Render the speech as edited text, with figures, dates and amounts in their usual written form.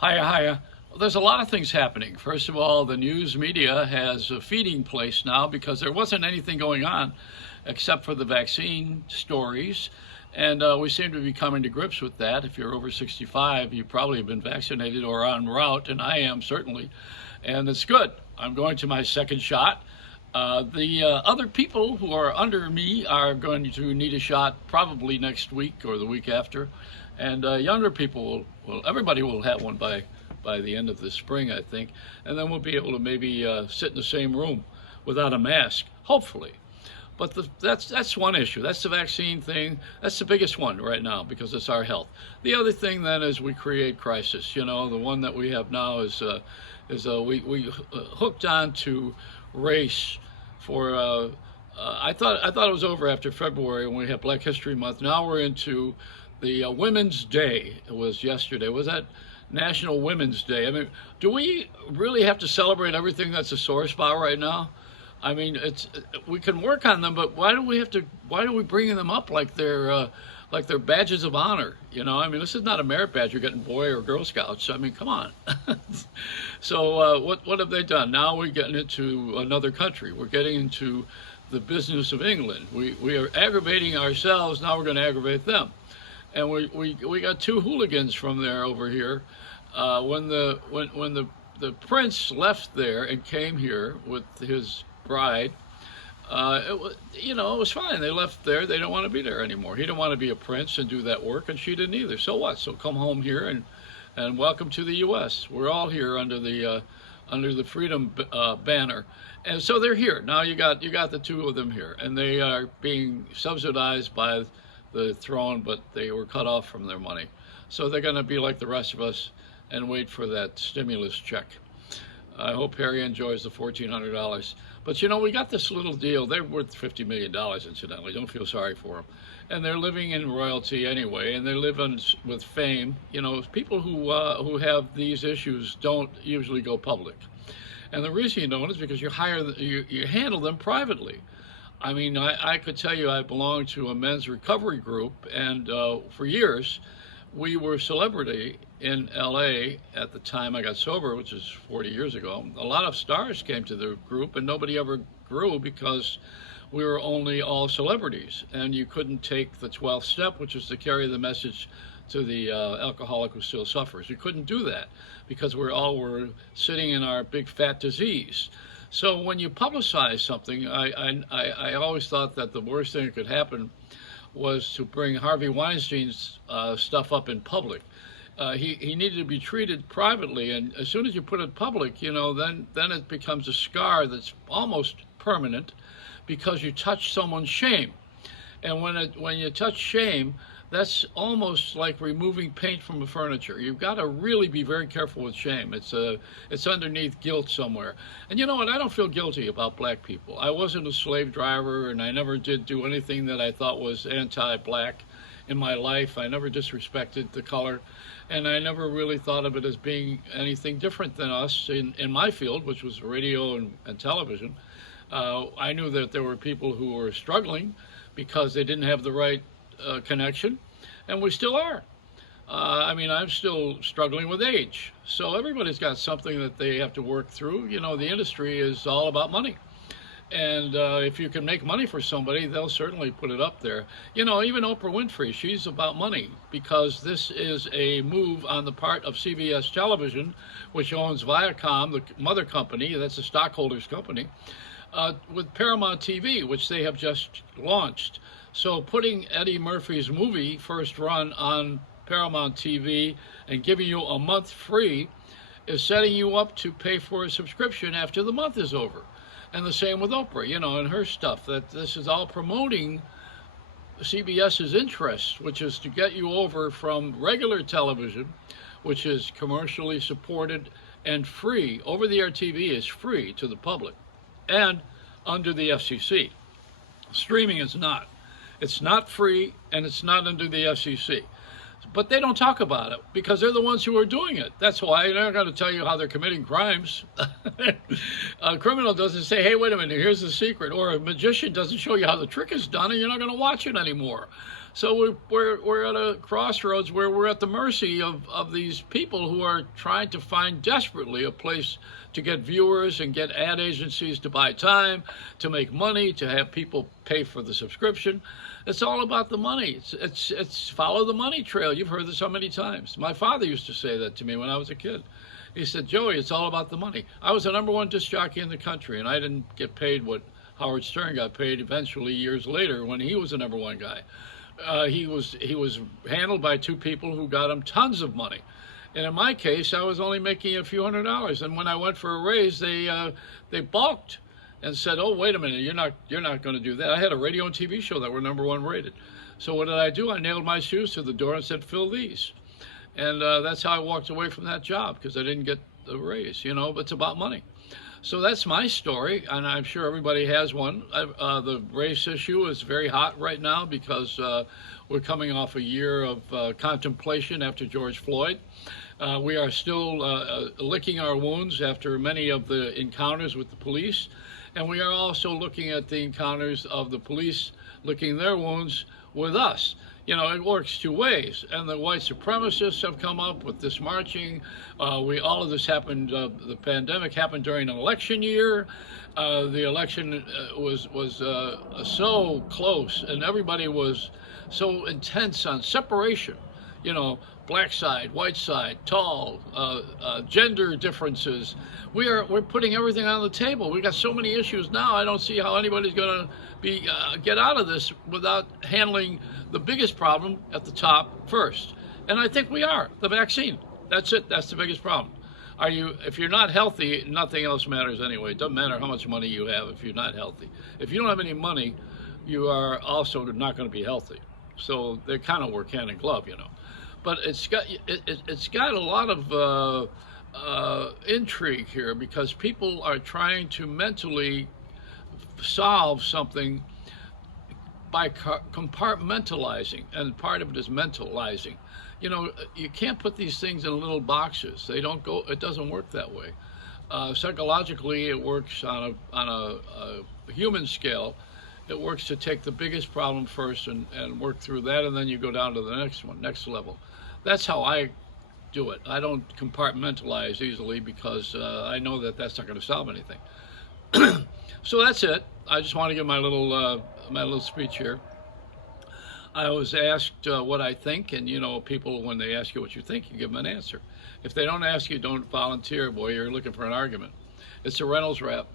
Hiya, hiya. Well, there's a lot of things happening. First of all, the news media has a feeding place now because there wasn't anything going on except for the vaccine stories. And we seem to be coming to grips with that. If you're over 65, you probably have been vaccinated or en route, and I am certainly. And it's good. I'm going to my second shot. The other people who are under me are going to need a shot probably next week or the week after, and younger people everybody will have one by the end of the spring, I think, and then we'll be able to maybe sit in the same room without a mask, hopefully. But that's one issue. That's the vaccine thing. That's the biggest one right now because it's our health. The other thing then is we create crisis. You know, the one that we have now is we hooked on to race for. I thought it was over after February when we had Black History Month. Now we're into the Women's Day. It was yesterday. Was that National Women's Day? I mean, do we really have to celebrate everything that's a sore spot right now? I mean, we can work on them, but why do we have to? Why are we bringing them up like they're badges of honor? You know, I mean, this is not a merit badge. You're getting Boy or Girl Scouts. I mean, come on. So what have they done? Now we're getting into another country. We're getting into the business of England. We are aggravating ourselves. Now we're going to aggravate them, and we got two hooligans from there over here. When the prince left there and came here with his bride, it was fine. They left there. They don't want to be there anymore. He didn't want to be a prince and do that work, and she didn't either. So what? So come home here and welcome to the U.S. We're all here under the freedom banner, and so they're here now. You got the two of them here, and they are being subsidized by the throne, but they were cut off from their money. So they're going to be like the rest of us and wait for that stimulus check. I hope Harry enjoys the $1,400. But we got this little deal. They're worth $50 million, incidentally. Don't feel sorry for them. And they're living in royalty anyway, and they live with fame. People who have these issues don't usually go public. And the reason you don't is because you handle them privately. I mean, I could tell you I belonged to a men's recovery group, and for years, we were celebrity in LA at the time I got sober, which is 40 years ago. A lot of stars came to the group and nobody ever grew because we were only all celebrities, and you couldn't take the 12th step, which is to carry the message to the alcoholic who still suffers. You couldn't do that because we all were sitting in our big fat disease. So when you publicize something, I always thought that the worst thing that could happen was to bring Harvey Weinstein's stuff up in public. He needed to be treated privately, and as soon as you put it public, then it becomes a scar that's almost permanent because you touch someone's shame. And when you touch shame, that's almost like removing paint from the furniture. You've got to really be very careful with shame. It's underneath guilt somewhere. And you know what? I don't feel guilty about black people. I wasn't a slave driver, and I never did do anything that I thought was anti-black in my life. I never disrespected the color, and I never really thought of it as being anything different than us in my field, which was radio and television. I knew that there were people who were struggling because they didn't have the right connection, and we still are. I'm still struggling with age. So everybody's got something that they have to work through. The industry is all about money. And if you can make money for somebody, they'll certainly put it up there. Even Oprah Winfrey, she's about money because this is a move on the part of CBS Television, which owns Viacom, the mother company, that's a stockholders company, with Paramount TV, which they have just launched. So putting Eddie Murphy's movie first run on Paramount TV and giving you a month free is setting you up to pay for a subscription after the month is over. And the same with Oprah, and her stuff. That this is all promoting CBS's interest, which is to get you over from regular television, which is commercially supported and free. Over-the-air TV is free to the public and under the FCC. Streaming is not. It's not free, and it's not under the FCC. But they don't talk about it because they're the ones who are doing it. That's why they're not going to tell you how they're committing crimes. A criminal doesn't say, hey, wait a minute, here's the secret. Or a magician doesn't show you how the trick is done, and you're not going to watch it anymore. So we're at a crossroads where we're at the mercy of these people who are trying to find desperately a place to get viewers and get ad agencies to buy time, to make money, to have people pay for the subscription. It's all about the money. It's follow the money trail. You've heard this so many times. My father used to say that to me when I was a kid. He said, Joey, it's all about the money. I was the #1 disc jockey in the country, and I didn't get paid what Howard Stern got paid eventually years later when he was the #1 guy. He was handled by two people who got him tons of money. And in my case, I was only making a few $100s. And when I went for a raise, they balked and said, "Oh, wait a minute, you're not going to do that." I had a radio and TV show that were #1 rated. So what did I do? I nailed my shoes to the door and said, "Fill these." And that's how I walked away from that job, because I didn't get the raise. But it's about money. So that's my story, and I'm sure everybody has one. The race issue is very hot right now because we're coming off a year of contemplation after George Floyd. We are still licking our wounds after many of the encounters with the police, and we are also looking at the encounters of the police licking their wounds with us. It works two ways, and the white supremacists have come up with this marching. All of this happened. The pandemic happened during an election year. The election was so close, and everybody was so intense on separation. Black side, white side, tall, gender differences. We're putting everything on the table. We got so many issues now. I don't see how anybody's going to get out of this without handling the biggest problem at the top first. And I think we are. The vaccine. That's it. That's the biggest problem. If you're not healthy, nothing else matters anyway. It doesn't matter how much money you have if you're not healthy. If you don't have any money, you are also not going to be healthy. So they kind of work hand in glove. But it's got a lot of intrigue here, because people are trying to mentally solve something by compartmentalizing, and part of it is mentalizing. You can't put these things in little boxes. They don't go. It doesn't work that way. Psychologically, it works on a human scale. It works to take the biggest problem first and work through that, and then you go down to the next level. That's how I do it. I don't compartmentalize easily, because I know that that's not going to solve anything. So that's it. I just want to give my little speech here. I was asked what I think, and people, when they ask you what you think, you give them an answer. If they don't ask you, don't volunteer. Boy, you're looking for an argument. It's a Reynolds wrap.